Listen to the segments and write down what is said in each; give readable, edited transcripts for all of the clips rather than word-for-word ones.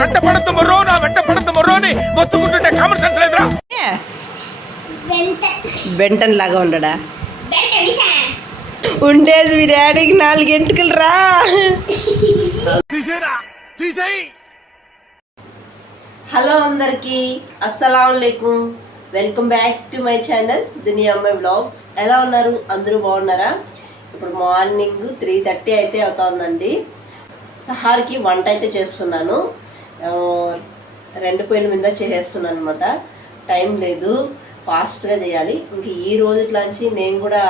వెంట పడద్దు మరో నా వెంట పడద్దు మరో అని మొత్తుకుంటుంటే కామన్ సెన్స్ లేదురా. బెంటన్ లాగా ఉండడా ఉండేది మీ డాడీకి 4 ఎంటుకలు రా. హలో అందరికి అస్సలాముఅలైకుం, welcome back to my channel Duniya Ammayi vlogs. ఎలా ఉన్నారు? అందరూ బాగున్నారా? ఇప్పుడు మార్నింగ్ 3:30 అయితే అవుతుందండి. సహార్కి వంట అయితే చేస్తున్నాను. 2 పొయ్యిల మీద చేసేస్తున్నాను అనమాట. టైం లేదు, ఫాస్ట్గా చేయాలి. ఇంక ఈ రోజుట్లోంచి నేను కూడా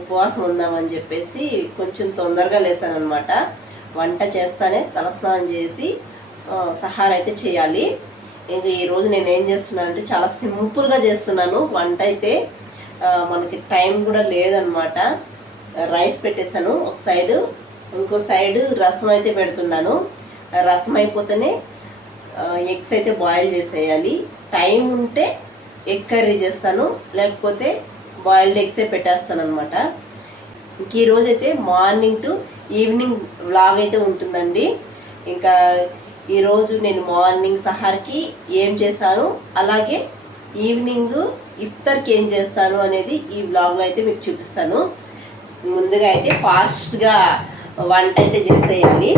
ఉపవాసం ఉందామని చెప్పేసి కొంచెం తొందరగా లేసాను అనమాట. వంట చేస్తానే తలస్నానం చేసి సహార్ అయితే చేయాలి. ఇంక ఈరోజు నేను ఏం చేస్తున్నాను అంటే చాలా సింపుల్గా చేస్తున్నాను వంట అయితే. మనకి టైం కూడా లేదనమాట. రైస్ పెట్టేశాను ఒక సైడు, ఇంకో సైడు రసం అయితే పెడుతున్నాను. రసం అయిపోతేనే ఎగ్స్ అయితే బాయిల్ చేసేయాలి. టైం ఉంటే ఎగ్ కర్రీ చేస్తాను, లేకపోతే బాయిల్డ్ ఎగ్సే పెట్టేస్తాను అనమాట. ఇంక ఈరోజు అయితే మార్నింగ్ టు ఈవినింగ్ వ్లాగ్ అయితే ఉంటుందండి. ఇంకా ఈరోజు నేను మార్నింగ్ సహార్కి ఏం చేశాను, అలాగే ఈవినింగ్ ఇఫ్తార్కి ఏం చేస్తాను అనేది ఈ వ్లాగ్లో అయితే మీకు చూపిస్తాను. ముందుగా అయితే ఫాస్ట్గా వంట అయితే చేసేయాలి.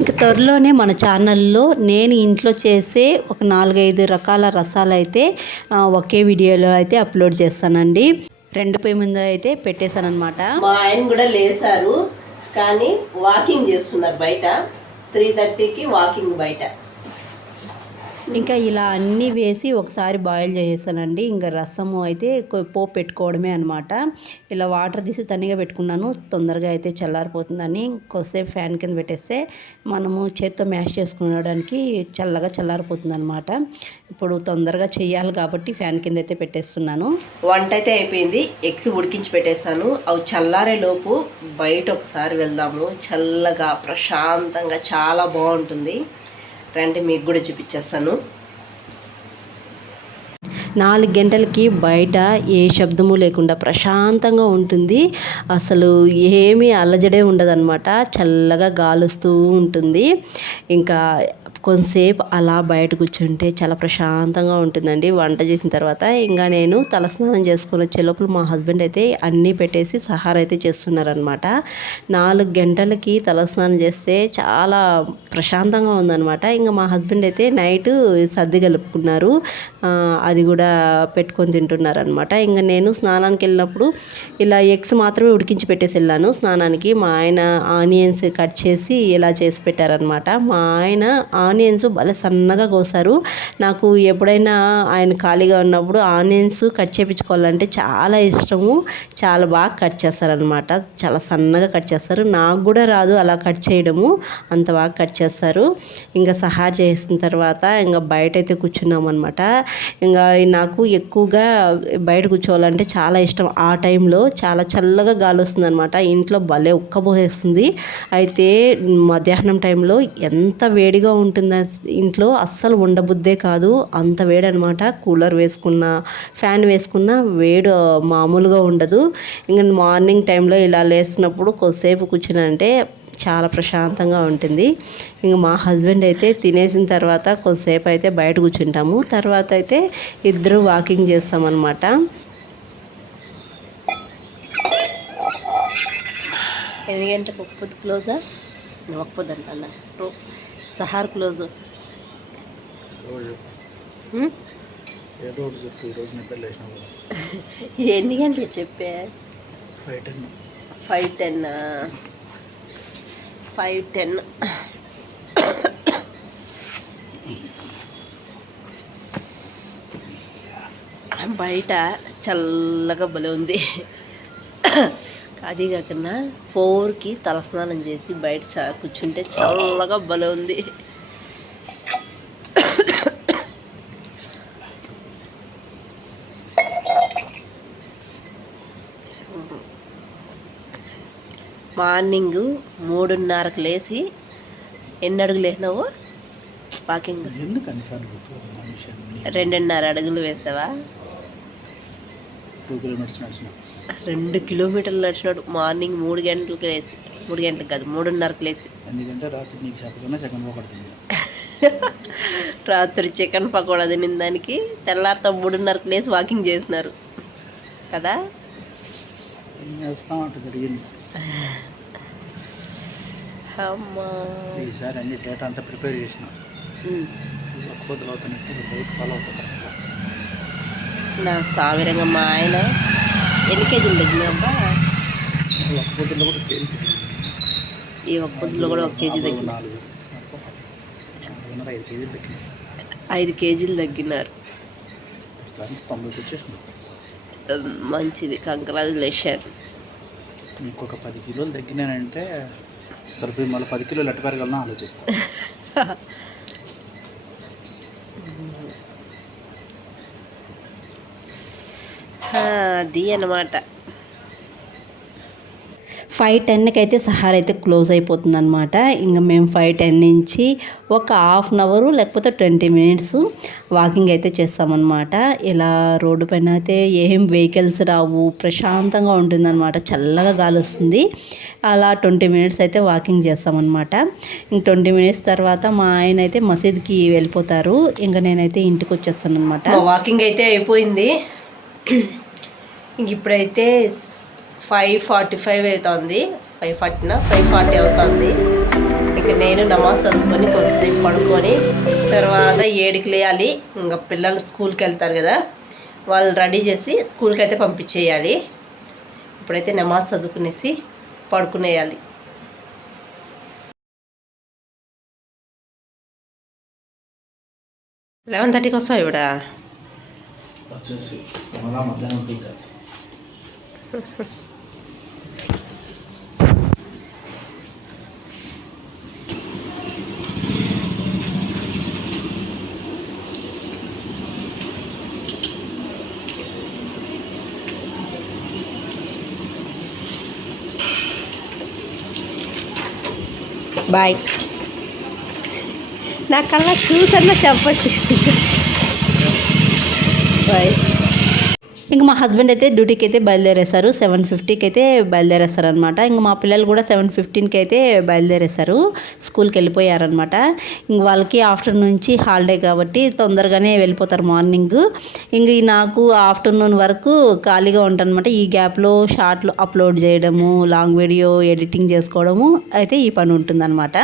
ఇంకా త్వరలోనే మన ఛానల్లో నేను ఇంట్లో చేసే ఒక 4-5 రకాల రసాలు అయితే ఒకే వీడియోలో అయితే అప్లోడ్ చేస్తానండి. 2 పొయ్యి ముందు అయితే పెట్టేశాను అనమాట. మా ఆయన కూడా లేసారు, కానీ వాకింగ్ చేస్తున్నారు బయట. 3:30కి వాకింగ్ బయట. ఇంకా ఇలా అన్నీ వేసి ఒకసారి బాయిల్ చేసేసానండి. ఇంకా రసము అయితే పోపు పెట్టుకోవడమే అనమాట. ఇలా వాటర్ తీసి తనిగా పెట్టుకున్నాను, తొందరగా అయితే చల్లారిపోతుందని. కొద్దిసేపు ఫ్యాన్ కింద పెట్టేస్తే మనము చేత్తో మ్యాష్ చేసుకునడానికి చల్లగా చల్లారిపోతుంది అనమాట. ఇప్పుడు తొందరగా చేయాలి కాబట్టి ఫ్యాన్ కింద అయితే పెట్టేస్తున్నాను. వంట అయితే అయిపోయింది, ఎగ్స్ ఉడికించి పెట్టేశాను. అవి చల్లారే లోపు బయట ఒకసారి వెళ్దాము. చల్లగా ప్రశాంతంగా చాలా బాగుంటుంది. రండి, మీకు కూడా చూపించేస్తాను. 4 గంటలకి బయట ఏ శబ్దము లేకుండా ప్రశాంతంగా ఉంటుంది. అసలు ఏమీ అల్లజడే ఉండదన్నమాట. చల్లగా గాలుస్తూ ఉంటుంది. ఇంకా కొంతసేపు అలా బయట కూర్చుంటే చాలా ప్రశాంతంగా ఉంటుందండి. వంట చేసిన తర్వాత ఇంకా నేను తలస్నానం చేసుకొని వచ్చే లోపల మా హస్బెండ్ అయితే అన్నీ పెట్టేసి సహార్ అయితే చేస్తున్నారనమాట. 4 గంటలకి తలస్నానం చేస్తే చాలా ప్రశాంతంగా ఉందన్నమాట. ఇంకా మా హస్బెండ్ అయితే నైట్ సర్ది కలుపుకున్నారు, అది కూడా పెట్టుకొని తింటున్నారనమాట. ఇంకా నేను స్నానానికి వెళ్ళినప్పుడు ఇలా ఎగ్స్ మాత్రమే ఉడికించి పెట్టేసి వెళ్ళాను స్నానానికి. మా ఆయన ఆనియన్స్ కట్ చేసి ఇలా చేసి పెట్టారనమాట. మా ఆయన ఆనియన్స్ భలే సన్నగా కోసారు. నాకు ఎప్పుడైనా ఆయన ఖాళీగా ఉన్నప్పుడు ఆనియన్స్ కట్ చేయించుకోవాలంటే చాలా ఇష్టము. చాలా బాగా కట్ చేస్తారనమాట. చాలా సన్నగా కట్ చేస్తారు. నాకు కూడా రాదు అలా కట్ చేయడము, అంత బాగా కట్ చేస్తారు. ఇంకా సహార్ చేసిన తర్వాత ఇంకా బయట అయితే కూర్చున్నాం అనమాట. ఇంకా నాకు ఎక్కువగా బయట కూర్చోవాలంటే చాలా ఇష్టం. ఆ టైంలో చాలా చల్లగా గాలి వస్తుంది అనమాట. ఇంట్లో భలే ఉక్కబోసేస్తుంది. అయితే మధ్యాహ్నం టైంలో ఎంత వేడిగా ఉంటుంది ఇంట్లో, అస్సలు ఉండబుద్దే కాదు, అంత వేడి అనమాట. కూలర్ వేసుకున్నా ఫ్యాన్ వేసుకున్నా వేడి మామూలుగా ఉండదు. ఇంకా మార్నింగ్ టైంలో ఇలా లేసినప్పుడు కొద్దిసేపు కూర్చునంటే చాలా ప్రశాంతంగా ఉంటుంది. ఇంకా మా హస్బెండ్ అయితే తినేసిన తర్వాత కొద్దిసేపు అయితే బయట కూర్చుంటాము. తర్వాత అయితే ఇద్దరు వాకింగ్ చేస్తామన్నమాట. ఎన్ని గంటలకు ఒప్పదు క్లోజా? ఒప్పదు అంట సహార్ క్లోజు. ఎన్ని గంటలకు చెప్పా? 5:10. 5:10. బయట చల్లగా భలే ఉంది. అది కాకుండా 4కి తలస్నానం చేసి బయట కూర్చుంటే చల్లగా భలే ఉంది. మార్నింగ్ 3:30కి లేచి ఎన్ని అడుగులు వేసినావు వాకింగ్? 2.5 అడుగులు వేసావా? 2 కిలోమీటర్లు నడిచినాడు మార్నింగ్ 3 గంటలకి లేచి. 3 గంటలకు కాదు 3:30కి లేచి. ఎందుకంటే రాత్రి నీకు చెప్పకుండా చికెన్ పడుతుంది. రాత్రి చికెన్ పకోడా తినిన దానికి తెల్లారితో 3:30కి లేచి వాకింగ్ చేసినారు కదా. ఏం చేస్తాం, అటు జరిగింది. అమ్మా ఈసారి అన్ని డేటా అంతా ప్రిపేర్ చేసిన. కోతులు అవుతున్నట్టు బైక్ ఫాలో అవుతుంది. నా సావిరంగా మా ఆయన ఎన్ని కేజీలు తగ్గినాబ్బా? ఒక పొద్దులో కూడా కేజీ, ఈ ఒక పొద్దులో కూడా 1 కేజీ తగ్గి 5 కేజీలు తగ్గింది. 5 కేజీలు తగ్గినారు. 90కి వచ్చేసింది. మంచిది, కంగ్రాచులేషన్. ఇంకొక 10 కిలోలు తగ్గినానంటే సరిపోయి మళ్ళీ 10 కిలోలు ఎట్ట పెరగాలని ఆలోచిస్తాను. అది అన్నమాట. 5:10కి అయితే సహార్ అయితే క్లోజ్ అయిపోతుంది అనమాట. ఇంకా మేము 5:10 నుంచి ఒక హాఫ్ అన్ అవర్ లేకపోతే 20 మినిట్స్ వాకింగ్ అయితే చేస్తామన్నమాట. ఇలా రోడ్డు పైన అయితే ఏం వెహికల్స్ రావు, ప్రశాంతంగా ఉంటుందన్నమాట, చల్లగా గాలి వస్తుంది. అలా 20 మినిట్స్ అయితే వాకింగ్ చేస్తామన్నమాట. ఇంక 20 మినిట్స్ తర్వాత మా ఆయన అయితే మసీద్కి వెళ్ళిపోతారు. ఇంకా నేనైతే ఇంటికి వచ్చేస్తాను అనమాట. వాకింగ్ అయితే అయిపోయింది. ఇంక ఇప్పుడైతే 5:45 అవుతుంది, 5:40 అవుతుంది. ఇక నేను నమాజ్ చదువుకొని కొద్దిసేపు పడుకొని తర్వాత 7కి లేయాలి. ఇంకా పిల్లలు స్కూల్కి వెళ్తారు కదా, వాళ్ళు రెడీ చేసి స్కూల్కి అయితే పంపించేయాలి. ఇప్పుడైతే నమాజ్ చదువుకునేసి పడుకునేయాలి. 11:30కి వస్తావు ఇవిడ? వచ్చేసి మధ్యాహ్నం టీకా. బాయ్. నా కల్లా చూసన్నా చెప్పచ్చు. బాయ్. ఇంక మా హస్బెండ్ అయితే డ్యూటీకి అయితే బయలుదేరేశారు. 7:50కి అయితే బయలుదేరేస్తారు అనమాట. ఇంక మా పిల్లలు కూడా 7:15కి అయితే బయలుదేరేశారు, స్కూల్కి వెళ్ళిపోయారనమాట. ఇంక వాళ్ళకి ఆఫ్టర్నూన్ నుంచి హాలిడే కాబట్టి తొందరగానే వెళ్ళిపోతారు మార్నింగ్. ఇంక నాకు ఆఫ్టర్నూన్ వరకు ఖాళీగా ఉంటాను అనమాట. ఈ గ్యాప్లో షార్ట్లు అప్లోడ్ చేయడము, లాంగ్ వీడియో ఎడిటింగ్ చేసుకోవడము అయితే ఈ పని ఉంటుందన్నమాట.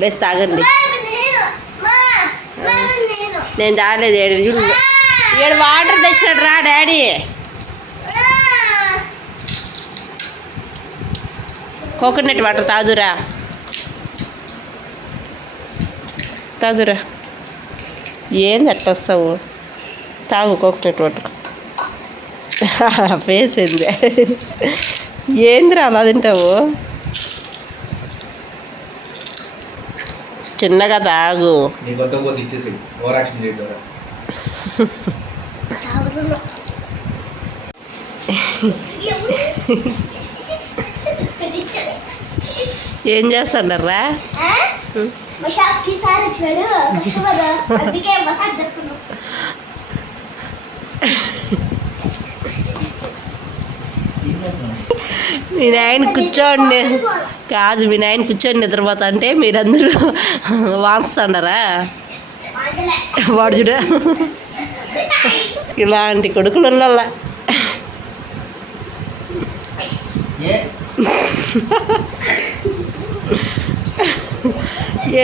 లేసి తాగండి. నేను తాగలేదు. ఏడు వాటర్ తెచ్చినాడు రా డాడీ. కోకోనట్ వాటర్ తాదురా, తాదురా. ఏంది అట్లా వస్తావు? తాగు కోకోనట్ వాటర్. ఫేస్ ఏంది? ఏందిరా అలా తింటావు? చిన్నగా తాగు. ఏం చేస్తాడర్రా? మీ నాయన కూర్చోండి కాదు, మీ నాయన కూర్చొని నిద్రపోతా అంటే మీరందరూ వాంచుతాండరా? వాడు చూడ ఇలాంటి కొడుకులు ఉండాల.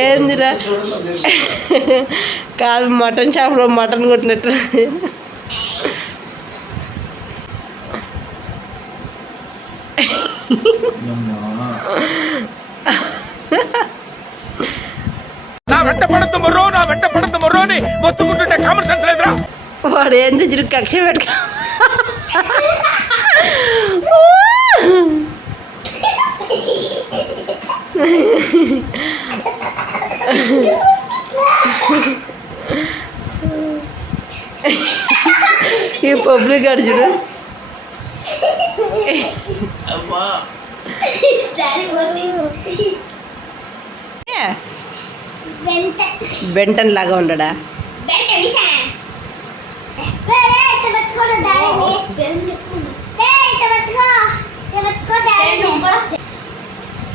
ఏందిరా? కాదు, మటన్ షాప్లో మటన్ కొట్టినట్టు. నా వెంట పడద్దు మొర్రో అని మొత్తుకుంటుంటే కామన్ సెన్స్ లేదురా? వాడు ఏంది చిరు కక్ష పెట్టుకో. ఈ పబ్లిక్ గారు చూడు. బెంటన్ లాగా ఉండడా?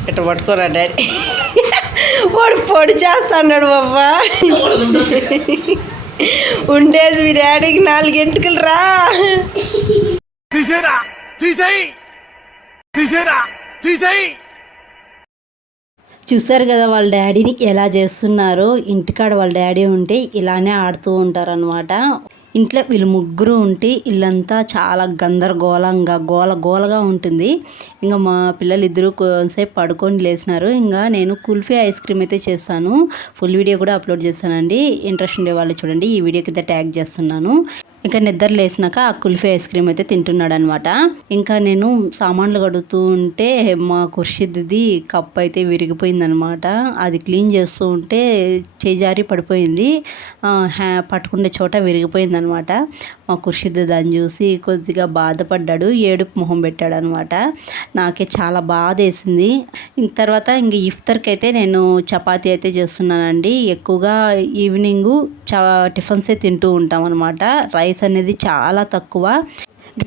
ఇట్లా పట్టుకోరా డాడీ. వాడు పొడి చేస్తాడు బాబా. ఉండేది మీ డాడీకి 4 గంటలు రా. తీసేరా, తీసేయి, తీసేరా, తీసేయి. చూసారు కదా వాళ్ళ డాడీని ఎలా చేస్తున్నారో. ఇంటికాడ వాళ్ళ డాడీ ఉంటే ఇలానే ఆడుతూ ఉంటారనమాట. ఇంట్లో వీళ్ళు ముగ్గురు ఉంటే ఇల్లంతా చాలా గందరగోళంగా గోలగా ఉంటుంది. ఇంకా మా పిల్లలు ఇద్దరు కొంతసేపు పడుకొని లేచినారు. ఇంకా నేను కుల్ఫీ ఐస్ క్రీమ్ అయితే చేస్తాను. ఫుల్ వీడియో కూడా అప్లోడ్ చేస్తానండి. ఇంట్రెస్ట్ ఉండే వాళ్ళు చూడండి. ఈ వీడియో కింద ట్యాగ్ చేస్తున్నాను. ఇంకా నిద్ర లేచినాక ఆ కుల్ఫీ ఐస్ క్రీమ్ అయితే తింటున్నాడు అనమాట. ఇంకా నేను సామాన్లు కడుగుతూ ఉంటే మా ఖుర్షిద్ది కప్ అయితే విరిగిపోయిందనమాట. అది క్లీన్ చేస్తూ ఉంటే చేజారి పడిపోయింది. పట్టుకునే చోట విరిగిపోయిందనమాట. మా ఖుర్షిద్ దాన్ని చూసి కొద్దిగా బాధపడ్డాడు, ఏడుపు మొహం పెట్టాడు అనమాట. నాకే చాలా బాధ వేసింది. తర్వాత ఇంక ఇఫ్తార్కి అయితే నేను చపాతీ అయితే చేస్తున్నానండి. ఎక్కువగా ఈవినింగు టిఫిన్సే తింటూ ఉంటాం అనమాట. రైస్ అనేది చాలా తక్కువ.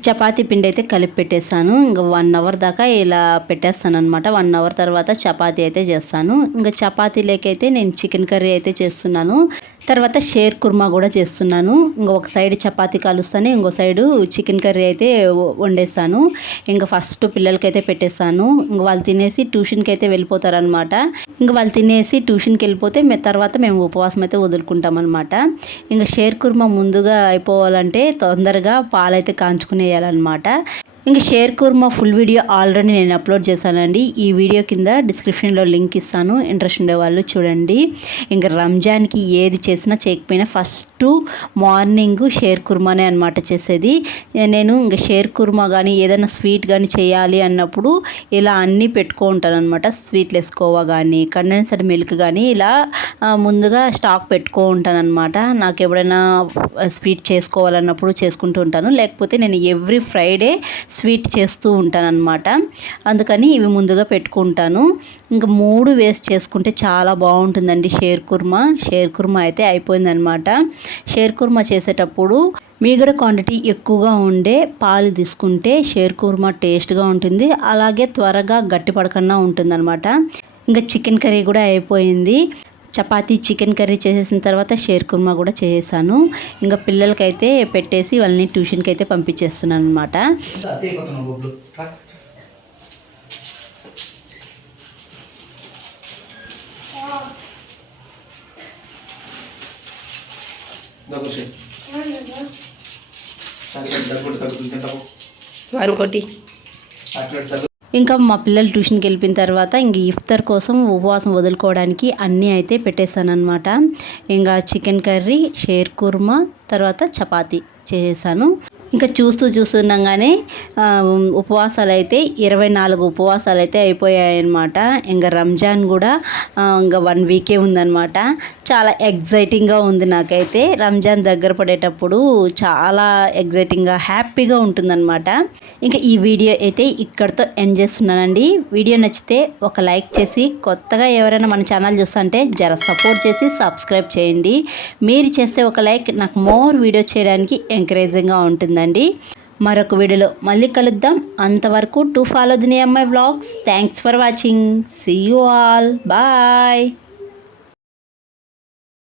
చపాతీ పిండి అయితే కలిపి పెట్టేస్తాను. ఇంకా 1 అవర్ దాకా ఇలా పెట్టేస్తాను అనమాట. 1 అవర్ తర్వాత చపాతీ అయితే చేస్తాను. ఇంకా చపాతీలోకైతే నేను చికెన్ కర్రీ అయితే చేస్తున్నాను. తర్వాత షేర్ కుర్మా కూడా చేస్తున్నాను. ఇంకా ఒక సైడ్ చపాతీ కలుస్తాను, ఇంకో సైడు చికెన్ కర్రీ అయితే వండేస్తాను. ఇంకా ఫస్ట్ పిల్లలకైతే పెట్టేస్తాను. ఇంక వాళ్ళు తినేసి ట్యూషన్కి అయితే వెళ్ళిపోతారనమాట. ఇంకా వాళ్ళు తినేసి ట్యూషన్కి వెళ్ళిపోతే తర్వాత మేము ఉపవాసం అయితే వదులుకుంటాం అనమాట. ఇంకా షేర్ కుర్మా ముందుగా అయిపోవాలంటే తొందరగా పాలైతే కాంచుకునేయాలన్నమాట. ఇంకా sheer kurma full video already నేను అప్లోడ్ చేశానండి. ఈ వీడియో కింద డిస్క్రిప్షన్లో లింక్ ఇస్తాను. ఇంట్రెస్ట్ ఉండే వాళ్ళు చూడండి. ఇంకా రంజాన్కి ఏది చేసినా చేయకపోయినా ఫస్ట్ మార్నింగ్ షేర్ కుర్మానే అనమాట చేసేది. నేను ఇంకా షేర్ కుర్మా కానీ ఏదైనా స్వీట్ కానీ చేయాలి అన్నప్పుడు ఇలా అన్నీ పెట్టుకుంటాను అనమాట. స్వీట్లెస్ కోవా కానీ కండెన్స్డ్ మిల్క్ కానీ ఇలా ముందుగా స్టాక్ పెట్టుకుంటాను అనమాట. నాకు ఎప్పుడైనా స్వీట్ చేసుకోవాలన్నప్పుడు చేసుకుంటూ ఉంటాను. లేకపోతే నేను ఎవ్రీ ఫ్రైడే స్వీట్ చేస్తూ ఉంటానన్నమాట. అందుకని ఇవి ముందుగా పెట్టుకుంటాను. ఇంకా 3 వేసి చేసుకుంటే చాలా బాగుంటుందండి షేర్ కుర్మా అయితే అయిపోయిందనమాట. షేర్ కుర్మా చేసేటప్పుడు మీగడ క్వాంటిటీ ఎక్కువగా ఉండే పాలు తీసుకుంటే షేర్ కుర్మా టేస్ట్గా ఉంటుంది. అలాగే త్వరగా గట్టి పడకుండా ఉంటుందన్నమాట. ఇంకా చికెన్ కర్రీ కూడా అయిపోయింది. చపాతీ చికెన్ కర్రీ చేసేసిన తర్వాత షేర్ కుర్మా కూడా చేసేసాను. ఇంకా పిల్లలకైతే పెట్టేసి వాళ్ళని ట్యూషన్కి అయితే పంపించేస్తున్నాను అనమాట. ఇంకా మా పిల్లలు ట్యూషన్కి వెళ్ళిన తర్వాత ఇంక ఇఫ్తార్ కోసం ఉపవాసం వదులుకోవడానికి అన్నీ అయితే పెట్టేశాను అనమాట. ఇంకా చికెన్ కర్రీ, షేర్ కుర్మా, తర్వాత చపాతీ చేసేసాను. ఇంకా చూస్తుండగానే ఉపవాసాలు అయితే 24 ఉపవాసాలు అయితే అయిపోయాయన్నమాట. ఇంకా రంజాన్ కూడా ఇంకా 1 వీకే ఉందన్నమాట. చాలా ఎగ్జైటింగ్గా ఉంది నాకైతే. రంజాన్ దగ్గర పడేటప్పుడు చాలా ఎగ్జైటింగ్గా హ్యాపీగా ఉంటుందన్నమాట. ఇంకా ఈ వీడియో అయితే ఇక్కడితో ఎండ్ చేస్తున్నానండి. వీడియో నచ్చితే ఒక లైక్ చేసి, కొత్తగా ఎవరైనా మన ఛానల్ చూస్తుంటే జర సపోర్ట్ చేసి సబ్స్క్రైబ్ చేయండి. మీరు చేస్తే ఒక లైక్ నాకు మోర్ వీడియో చేయడానికి ఎంకరేజింగ్గా ఉంటుందండి. మరొక వీడియోలో మళ్ళీ కలుద్దాం. అంతవరకు to follow the near my vlogs. Thanks for watching. See you all. Bye.